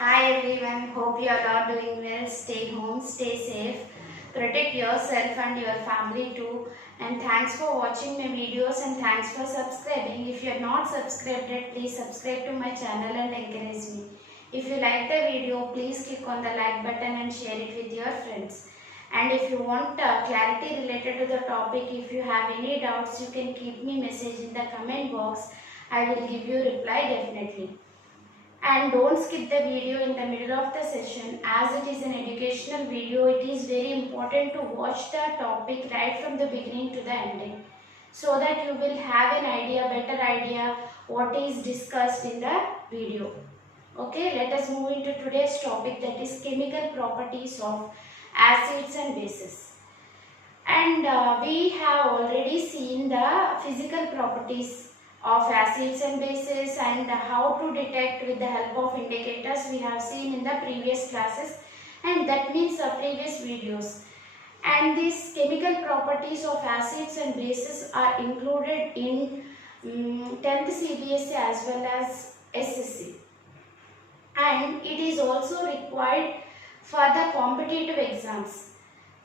Hi everyone, hope you are all doing well. Stay home, stay safe, protect yourself and your family too. And thanks for watching my videos and thanks for subscribing. If you are not subscribed yet, please subscribe to my channel and encourage me. If you like the video, please click on the like button and share it with your friends. And if you want clarity related to the topic, if you have any doubts, you can keep me message in the comment box. I will give you reply definitely. And don't skip the video in the middle of the session, as it is an educational video. It is very important to watch the topic right from the beginning to the ending, so that you will have an idea, better idea what is discussed in the video. Okay, let us move into today's topic, that is chemical properties of acids and bases. And we have already seen the physical properties of acids and bases and how to detect with the help of indicators we have seen in the previous classes, and that means the previous videos. And these chemical properties of acids and bases are included in 10th CBSE as well as SSC, and it is also required for the competitive exams.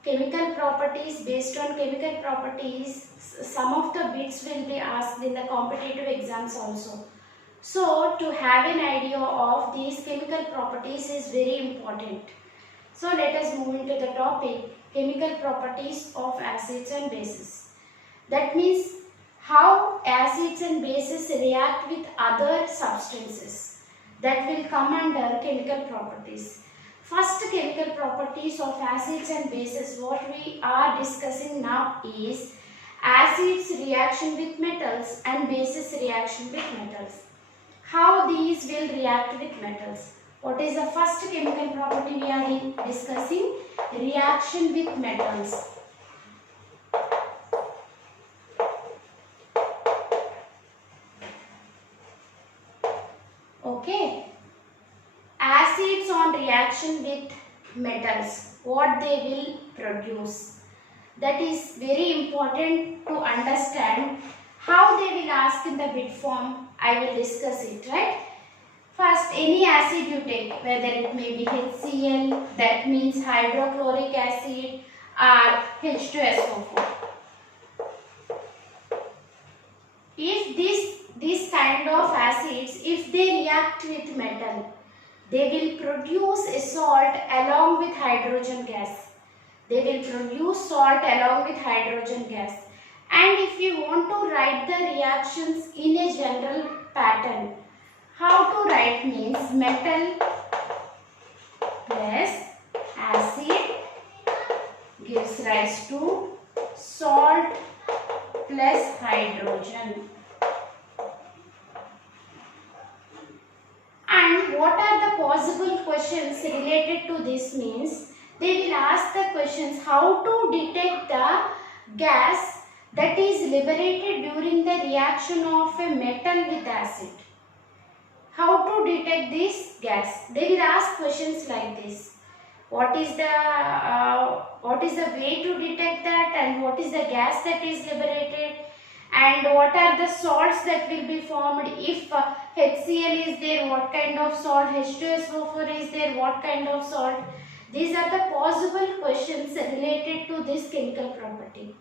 Chemical properties, based on chemical properties, some of the bits will be asked in the competitive exams also. So to have an idea of these chemical properties is very important. So let us move into the topic, chemical properties of acids and bases. That means how acids and bases react with other substances. That will come under chemical properties. First, chemical properties of acids and bases, what we are discussing now is acids reaction with metals and bases reaction with metals. How these will react with metals? What is the first chemical property we are discussing? Reaction with metals. Okay. Acids on reaction with metals, what they will produce. That is very important to understand. How they will ask in the bit form, I will discuss it, right? First, any acid you take, whether it may be HCl, that means hydrochloric acid, or H2SO4. If this kind of acids, if they react with metal, they will produce a salt along with hydrogen gas. They will produce salt along with hydrogen gas. And if you want to write the reactions in a general pattern, how to write means metal plus acid gives rise to salt plus hydrogen. And what are the possible questions related to this means, they will ask the questions how to detect the gas that is liberated during the reaction of a metal with acid. How to detect this gas? They will ask questions like this. What is the way to detect that, and what is the gas that is liberated, and what are the salts that will be formed? If HCl is there, what kind of salt? H2SO4 is there, what kind of salt? These are the possible questions related to this chemical property.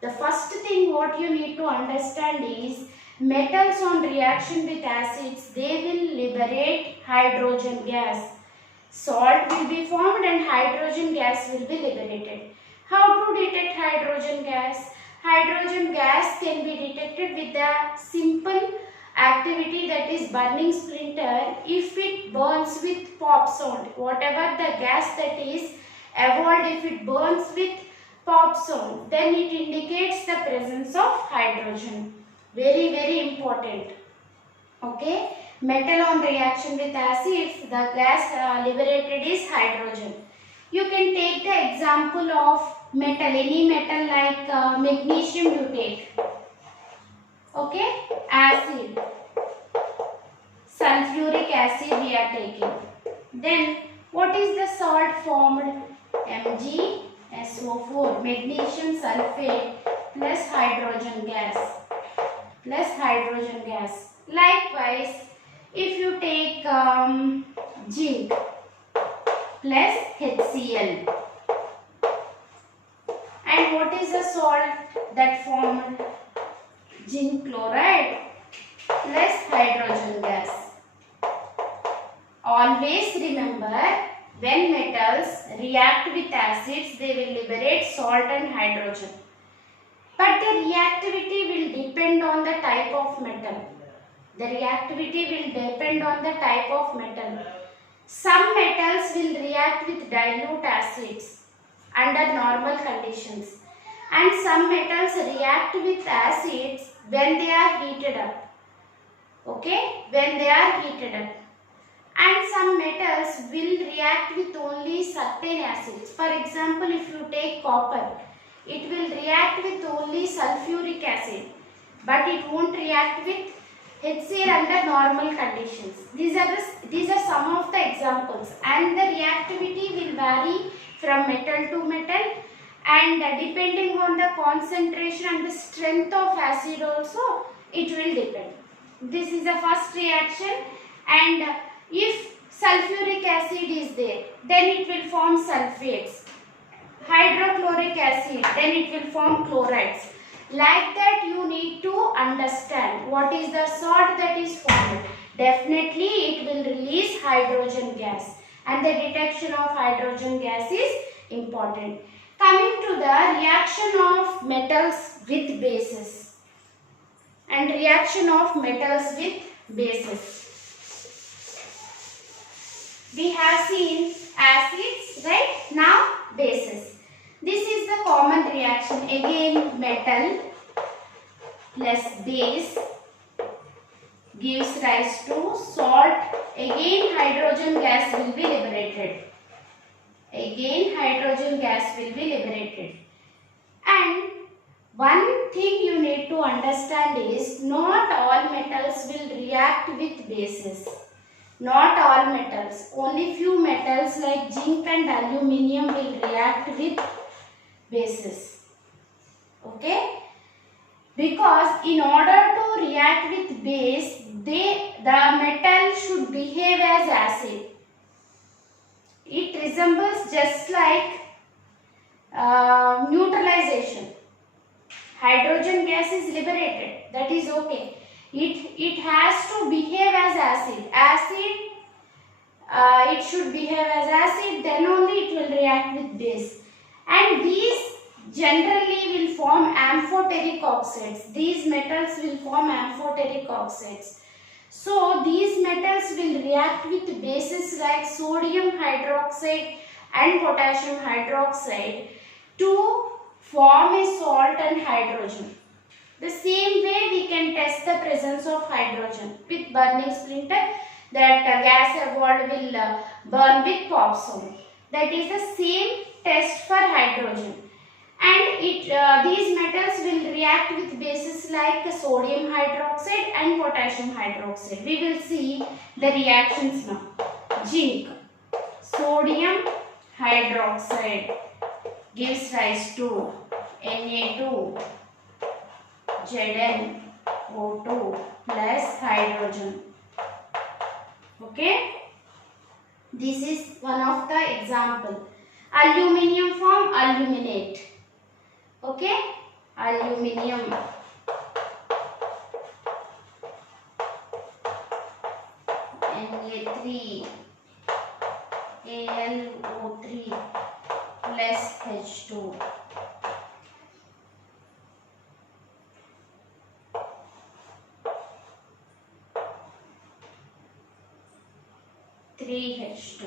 The first thing what you need to understand is metals on reaction with acids, they will liberate hydrogen gas. Salt will be formed and hydrogen gas will be liberated. How to detect hydrogen gas? Hydrogen gas can be detected with the simple activity, that is burning splinter. If it burns with pop sound, whatever the gas that is evolved, if it burns with pop sound, then it indicates the presence of hydrogen. Very, very important. Okay. Metal on reaction with acids, the gas liberated is hydrogen. You can take the example of metal, any metal like magnesium you take. Okay, acid, sulfuric acid we are taking. Then what is the salt formed? MgSO4, magnesium sulfate plus hydrogen gas. Likewise, if you take zinc plus HCl. And what is the salt that formed? Zinc chloride plus hydrogen gas. Always remember, when metals react with acids, they will liberate salt and hydrogen. But the reactivity will depend on the type of metal. The reactivity will depend on the type of metal. Some metals will react with dilute acids under normal conditions. And some metals react with acids when they are heated up. Okay? When they are heated up. And some metals will react with only certain acids. For example, if you take copper, it will react with only sulfuric acid, but it won't react with HCl under normal conditions. These are some of the examples, and the reactivity will vary from metal to metal, and depending on the concentration and the strength of acid also, it will depend. This is the first reaction, and if sulfuric acid is there, then it will form sulfates. Hydrochloric acid, then it will form chlorides. Like that, you need to understand what is the salt that is formed. Definitely it will release hydrogen gas, and the detection of hydrogen gas is important. Coming to the reaction of metals with bases and reaction of metals with bases. We have seen acids, right? Now bases. This is the common reaction. Again, metal plus base gives rise to salt. Again, hydrogen gas will be liberated. Again, hydrogen gas will be liberated. And one thing you need to understand is, not all metals will react with bases. Not all metals. Only few metals like zinc and aluminium will react with bases. Okay? Because in order to react with base, the metal should behave as acid. It resembles just like neutralization. Hydrogen gas is liberated. That is okay. It has to behave as acid. It should behave as acid, then only it will react with base. And these generally will form amphoteric oxides. These metals will form amphoteric oxides. So these metals will react with bases like sodium hydroxide and potassium hydroxide to form a salt and hydrogen. The same way we can test the presence of hydrogen with burning splinter, that gas evolved will burn with popcorn. That is the same test for hydrogen. And these metals will react with bases like sodium hydroxide and potassium hydroxide. We will see the reactions now. Zinc, sodium hydroxide gives rise to Na2, ZnO2 plus hydrogen. Okay, this is one of the example. Aluminium form aluminate. Okay, aluminium. Na3, AlO3 plus H2. H2.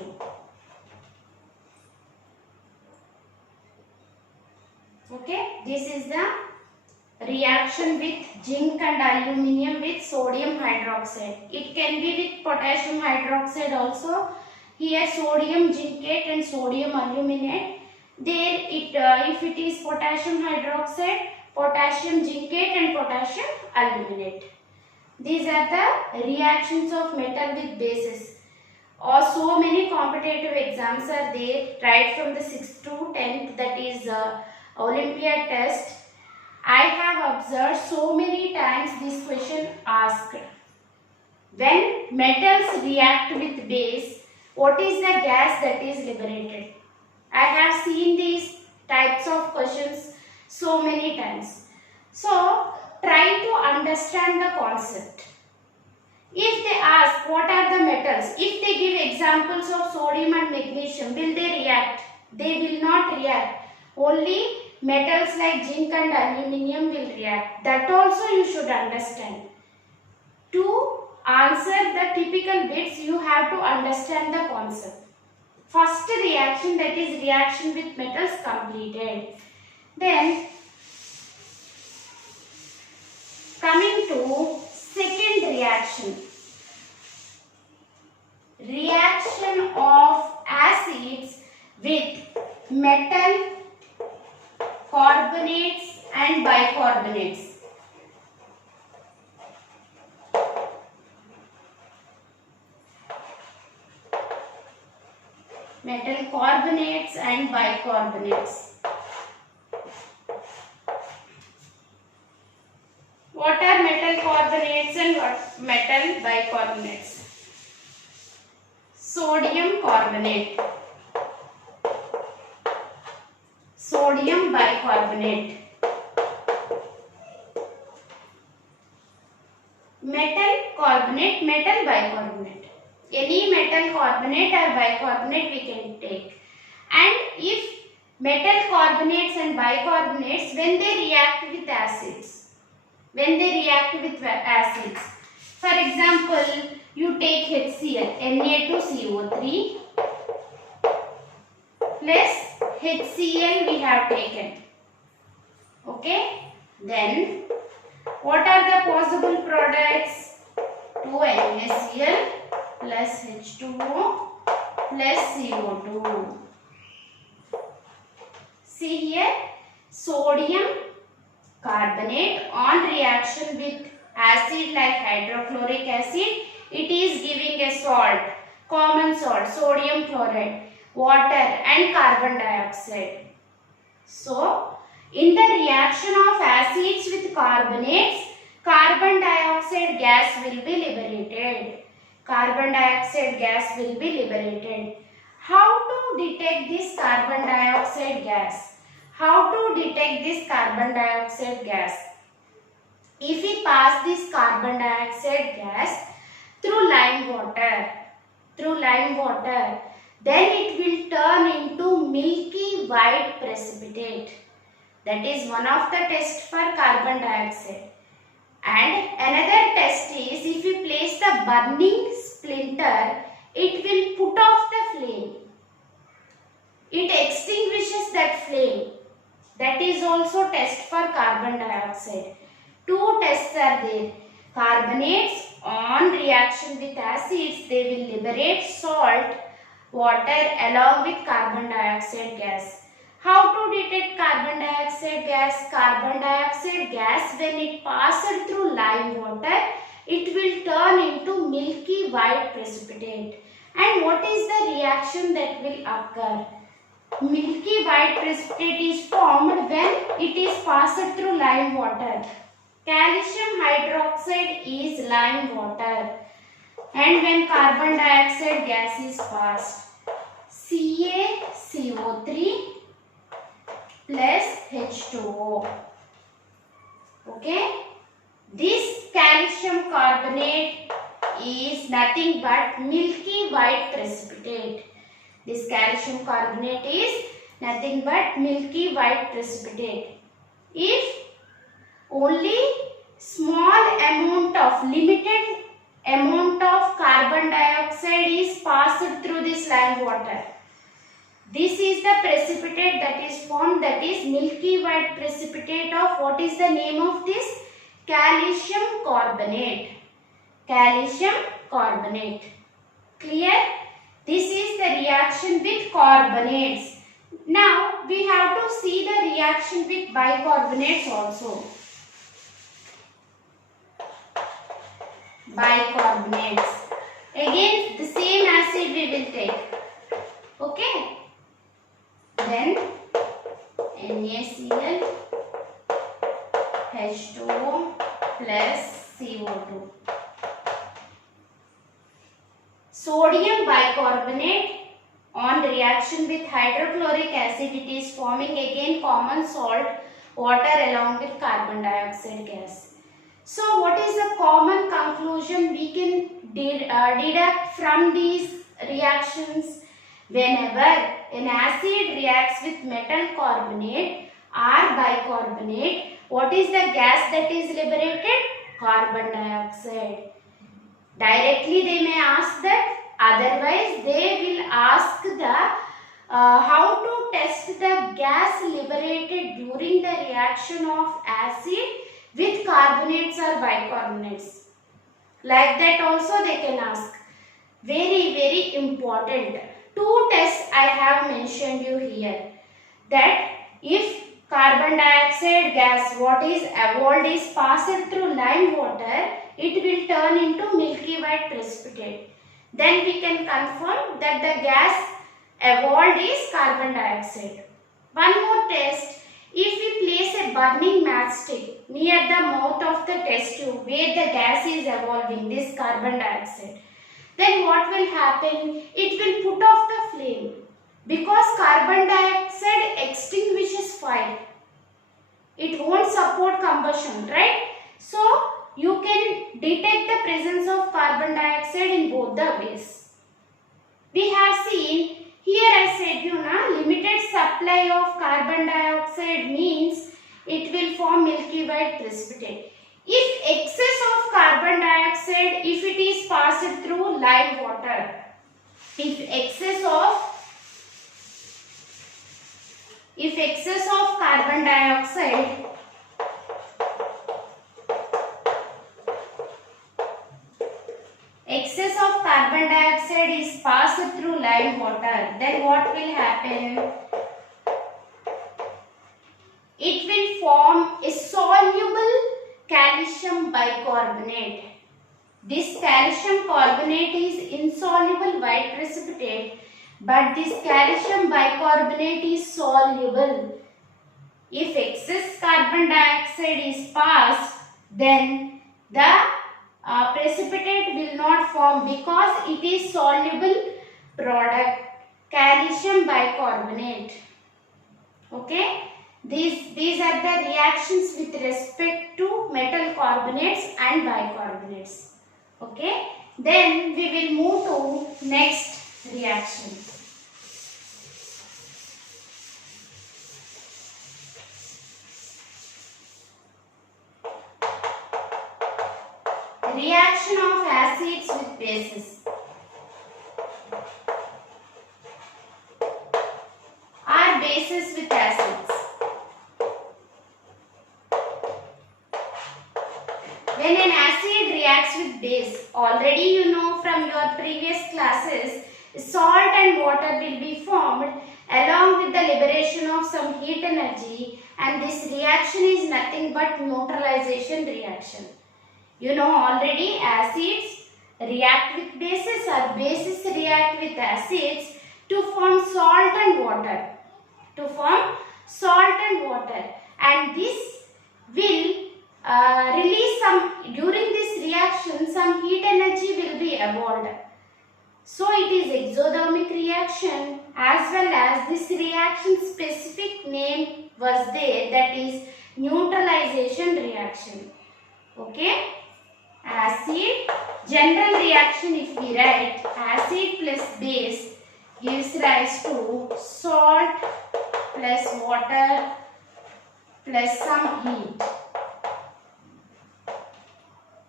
Okay, this is the reaction with zinc and aluminium with sodium hydroxide. It can be with potassium hydroxide also. Here sodium zincate and sodium aluminate. There if it is potassium hydroxide, potassium zincate and potassium aluminate. These are the reactions of metal with bases. Or so many competitive exams are there, right from the 6th to 10th, that is Olympiad test. I have observed so many times this question asked. When metals react with base, What is the gas that is liberated? I have seen these types of questions so many times. So try to understand the concept. If they ask what are the metals, if they give examples of sodium and magnesium, will they react? They will not react. Only metals like zinc and aluminium will react. That also you should understand. To answer the typical bits, you have to understand the concept. First reaction, that is reaction with metals, completed. Then coming to second reaction. Reaction of acids with metal carbonates and bicarbonates. Metal carbonates and bicarbonates. What are metal carbonates and what metal bicarbonates? Sodium carbonate, sodium bicarbonate. Metal carbonate, metal bicarbonate. Any metal carbonate or bicarbonate we can take. And if metal carbonates and bicarbonates, when they react with acids, for example, you take HCl, Na2CO3 plus HCl we have taken. Okay, then what are the possible products? 2NaCl plus H2O plus CO2. See here, sodium carbonate on reaction with acid like hydrochloric acid, it is giving a salt, common salt, sodium chloride, water and carbon dioxide. So, in the reaction of acids with carbonates, carbon dioxide gas will be liberated. Carbon dioxide gas will be liberated. How to detect this carbon dioxide gas? How to detect this carbon dioxide gas? If we pass this carbon dioxide gas through lime water, then it will turn into milky white precipitate. That is one of the tests for carbon dioxide. And another test is, if we place the burning splinter, it will put off the flame. It extinguishes that flame. That is also test for carbon dioxide. Two tests are there. Carbonates on reaction with acids, they will liberate salt, water along with carbon dioxide gas. How to detect carbon dioxide gas? Carbon dioxide gas, when it passes through lime water, it will turn into milky white precipitate. And what is the reaction that will occur? Milky white precipitate is formed when it is passed through lime water. Calcium hydroxide is lime water. And when carbon dioxide gas is passed, CaCO3 plus H2O. Okay, this calcium carbonate is nothing but milky white precipitate. This calcium carbonate is nothing but milky white precipitate. If only limited amount of carbon dioxide is passed through this lime water, this is the precipitate that is formed, that is milky white precipitate of, what is the name of this? Calcium carbonate. Calcium carbonate. Clear? This is the reaction with carbonates. Now we have to see the reaction with bicarbonates also. Bicarbonates. Again the same acid we will take. Okay. Then NaCl H2O plus CO2. sodium bicarbonate on reaction with hydrochloric acid, it is forming again common salt water along with carbon dioxide gas. So what is the common conclusion we can deduct from these reactions? Whenever an acid reacts with metal carbonate or bicarbonate, what is the gas that is liberated? Carbon dioxide. Directly they may ask that, otherwise they will ask the how to test the gas liberated during the reaction of acid with carbonates or bicarbonates. Like that also they can ask. Very, very important. Two tests I have mentioned you here. That if carbon dioxide gas what is evolved is passed through lime water, it will turn into milky white precipitate. Then we can confirm that the gas evolved is carbon dioxide. One more test. If we place a burning matchstick near the mouth of the test tube where the gas is evolving, this carbon dioxide, then what will happen? It will put off the flame because carbon dioxide extinguishes fire. It won't support combustion, right? So you can detect the presence of carbon dioxide in both the ways. We have seen here, I said limited supply of carbon dioxide means it will form milky white precipitate. If excess of carbon dioxide, if it is passed through lime water, if excess of carbon dioxide is passed through lime water, then what will happen? It will form a soluble calcium bicarbonate. This calcium carbonate is insoluble white precipitate, but this calcium bicarbonate is soluble. If excess carbon dioxide is passed, then the precipitate will not form because it is soluble product, calcium bicarbonate. Okay, these are the reactions with respect to metal carbonates and bicarbonates. Okay, then we will move to next reaction. Reaction of acids with bases. Or bases with acids. When an acid reacts with base, already you know from your previous classes, salt and water will be formed along with the liberation of some heat energy, and this reaction is nothing but neutralization reaction. You know already acids react with bases or bases react with acids to form salt and water. And this will release during this reaction some heat energy will be evolved. So it is exothermic reaction, as well as this reaction specific name was there, that is neutralization reaction. Okay. Acid, general reaction if we write, acid plus base gives rise to salt plus water plus some heat.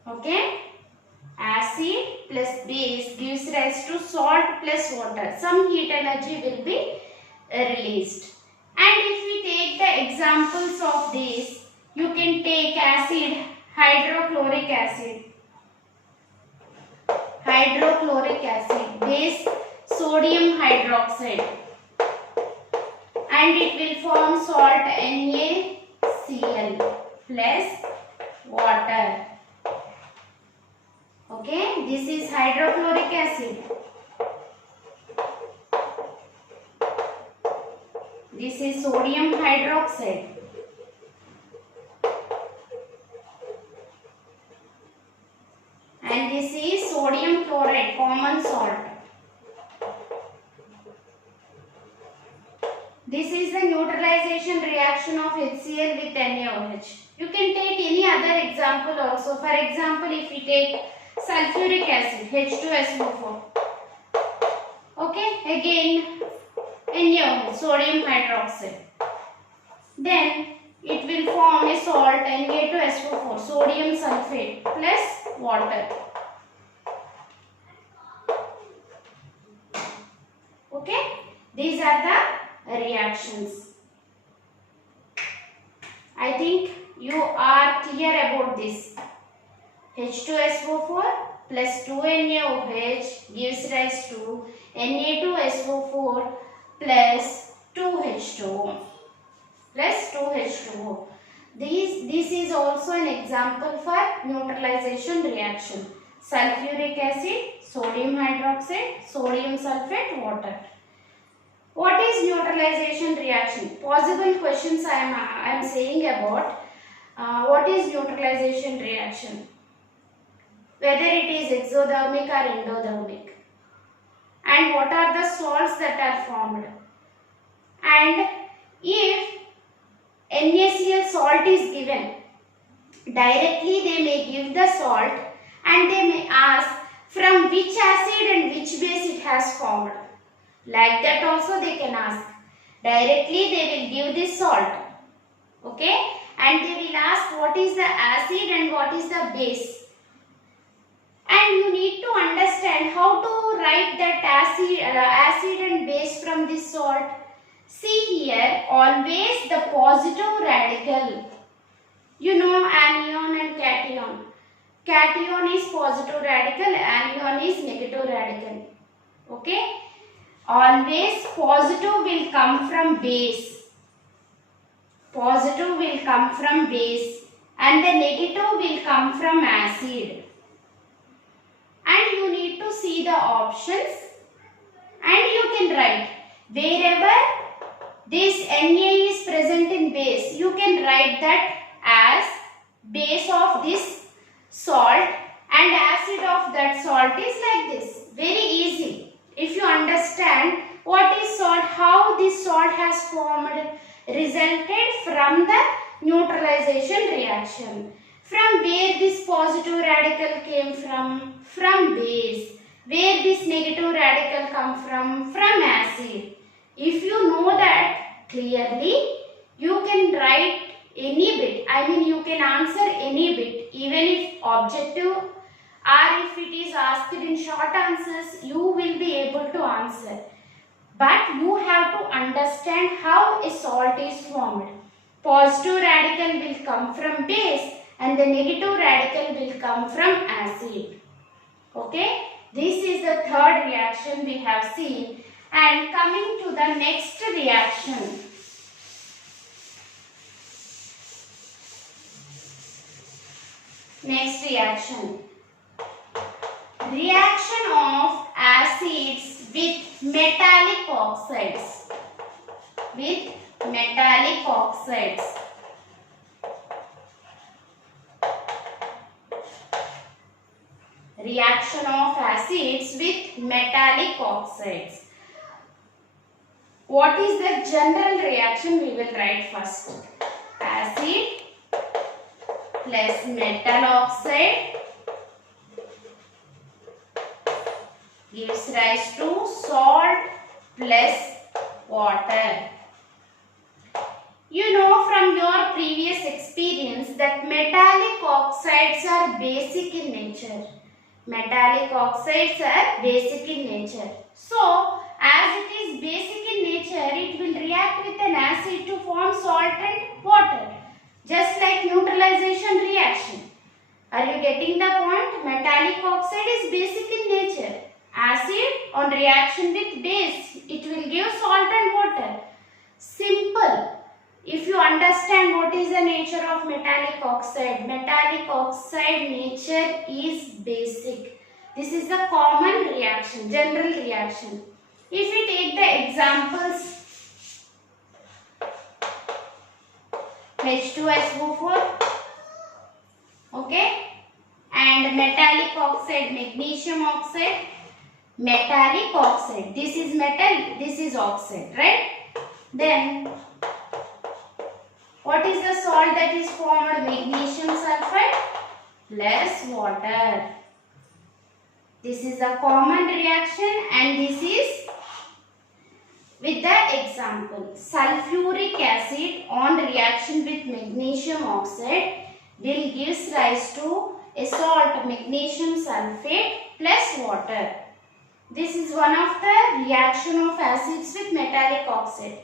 Okay, acid plus base gives rise to salt plus water. Some heat energy will be released. And if we take the examples of this, you can take acid, hydrochloric acid, base sodium hydroxide, and it will form salt NaCl plus water. Okay, this is hydrochloric acid. This is sodium hydroxide. And this is sodium chloride, common salt. This is the neutralization reaction of HCl with NaOH. You can take any other example also. For example, if we take sulfuric acid, H2SO4. Okay, again NaOH, sodium hydroxide. Then it will form a salt Na2SO4, sodium sulfate plus water. Okay, these are the reactions. I think you are clear about this. H2SO4 plus 2NaOH gives rise to Na2SO4 plus 2H2O. This is also an example for neutralization reaction. Sulfuric acid, sodium hydroxide, sodium sulfate, water. What is neutralization reaction? Possible questions I am saying about what is neutralization reaction? Whether it is exothermic or endothermic. And what are the salts that are formed? And if NaCl salt is given, directly they may give the salt and they may ask from which acid and which base it has formed. Like that also they can ask. Directly they will give this salt. Okay? And they will ask what is the acid and what is the base. And you need to understand how to write that acid and base from this salt. See here, always the positive radical. You know anion and cation. Cation is positive radical, anion is negative radical. Okay? Always positive will come from base. Positive will come from base and the negative will come from acid. And you need to see the options and you can write. Wherever this Na is present in base, you can write that as base of this salt and acid of that salt is like this. Very easy. If you understand what is salt, how this salt has formed, resulted from the neutralization reaction. From where this positive radical came from? From base. Where this negative radical come from? From acid. If you know that clearly, you can write any bit. I mean you can answer any bit. Even if objective or if it is asked in short answers, you will be able to answer. But you have to understand how a salt is formed. Positive radical will come from base and the negative radical will come from acid. Okay, this is the third reaction we have seen. And coming to the next reaction. Next reaction. Reaction of acids with metallic oxides. With metallic oxides. Reaction of acids with metallic oxides. What is the general reaction? We will write first. Acid plus metal oxide gives rise to salt plus water. You know from your previous experience that metallic oxides are basic in nature. Metallic oxides are basic in nature. So, as it is basic in nature, it will react with an acid to form salt and water. Just like neutralization reaction. Are you getting the point? Metallic oxide is basic in nature. Acid on reaction with base, it will give salt and water. Simple. If you understand what is the nature of metallic oxide nature is basic. This is the common reaction, general reaction. If we take the examples, H2SO4, okay, and metallic oxide, magnesium oxide, metallic oxide. This is metal, this is oxide, right? Then what is the salt that is formed? Magnesium sulfide plus water. This is a common reaction and this is with the example. Sulfuric acid on reaction with magnesium oxide will gives rise to a salt magnesium sulfate plus water. This is one of the reaction of acids with metallic oxide.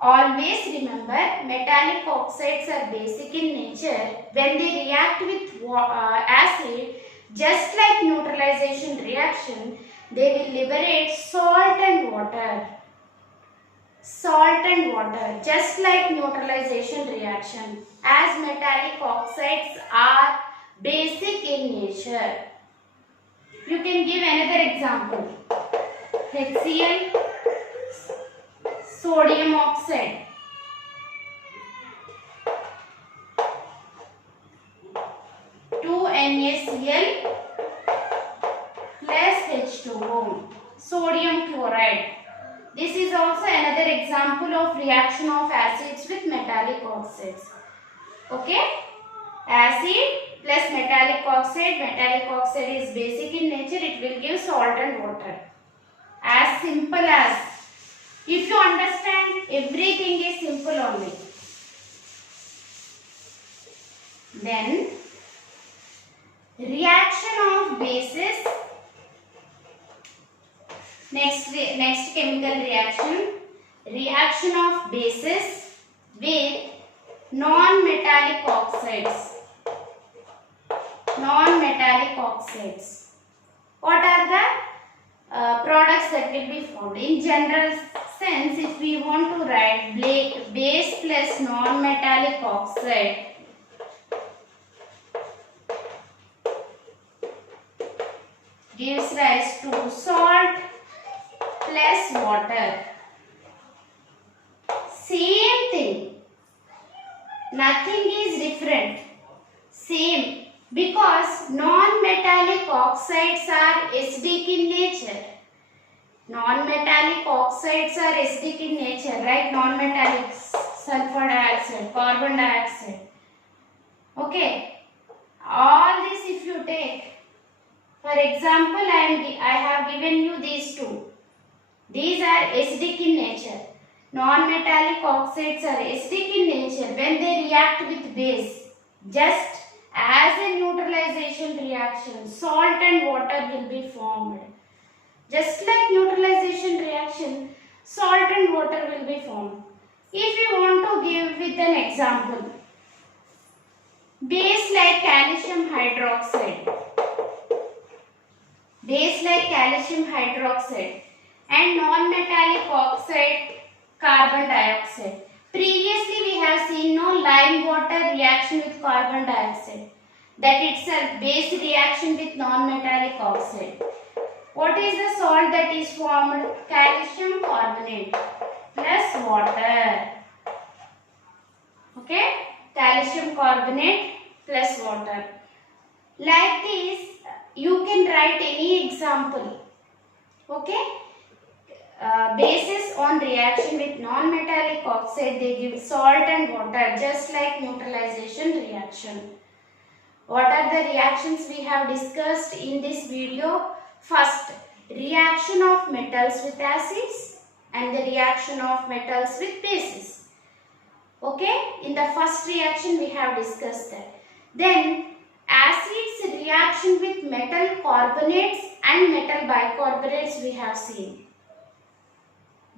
Always remember, metallic oxides are basic in nature. When they react with acid, just like neutralization reaction, they will liberate salt and water. Salt and water, just like neutralization reaction, as metallic oxides are basic in nature. You can give another example. HCl, sodium oxide. NaCl plus H2O, sodium chloride. This is also another example of reaction of acids with metallic oxides. Okay, acid plus metallic oxide. Metallic oxide is basic in nature. It will give salt and water. As simple as, if you understand, everything is simple only. Then reaction of bases. Next chemical reaction. Reaction of bases with non-metallic oxides. Non-metallic oxides. What are the products that will be formed? In general sense, if we want to write base plus non-metallic oxide, gives rise to salt plus water. Same thing. Nothing is different. Same. Because non-metallic oxides are acidic in nature. Non-metallic oxides are acidic in nature, right? Non-metallic, sulfur dioxide, carbon dioxide. Okay. All this if you take, for example, I have given you these two. These are acidic in nature. Non-metallic oxides are acidic in nature when they react with base. Just as a neutralization reaction, salt and water will be formed. Just like neutralization reaction, salt and water will be formed. If you want to give with an example, base like calcium hydroxide. Base like calcium hydroxide and non-metallic oxide carbon dioxide. Previously we have seen lime water reaction with carbon dioxide. That itself base reaction with non-metallic oxide. What is the salt that is formed? Calcium carbonate plus water. Okay? Calcium carbonate plus water. Like this, you can write any example. Okay? Bases on reaction with non-metallic oxide, they give salt and water, just like neutralization reaction. What are the reactions we have discussed in this video? First, reaction of metals with acids and the reaction of metals with bases. Okay? In the first reaction we have discussed that. Then, acids reaction with metal carbonates and metal bicarbonates we have seen.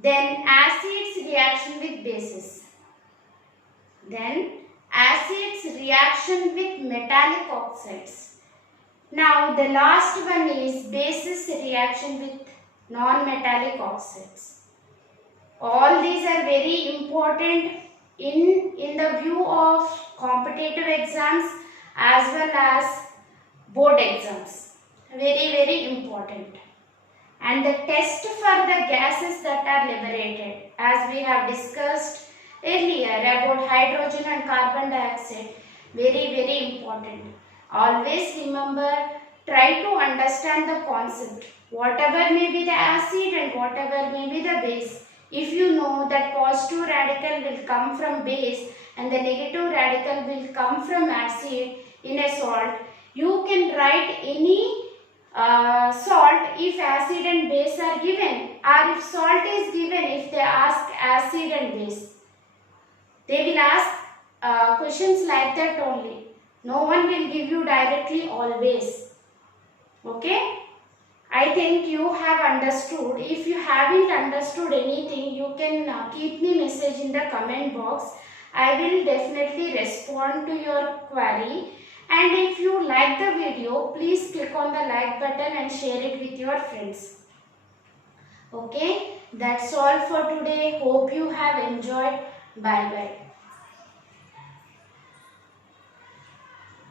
Then acids reaction with bases. Then acids reaction with metallic oxides. Now the last one is bases reaction with non-metallic oxides. All these are very important in the view of competitive exams as well as board exams. Very important. And the test for the gases that are liberated, as we have discussed earlier about hydrogen and carbon dioxide, very important. Always remember, try to understand the concept. Whatever may be the acid and whatever may be the base, if you know that positive radical will come from base and the negative radical will come from acid in a salt, you can write any salt if acid and base are given, or if salt is given if they ask acid and base. They will ask questions like that only. No one will give you directly always. Okay? I think you have understood. If you haven't understood anything, you can keep me message in the comment box. I will definitely respond to your query. And if you like the video, please click on the like button and share it with your friends. Okay, that's all for today. Hope you have enjoyed. Bye bye.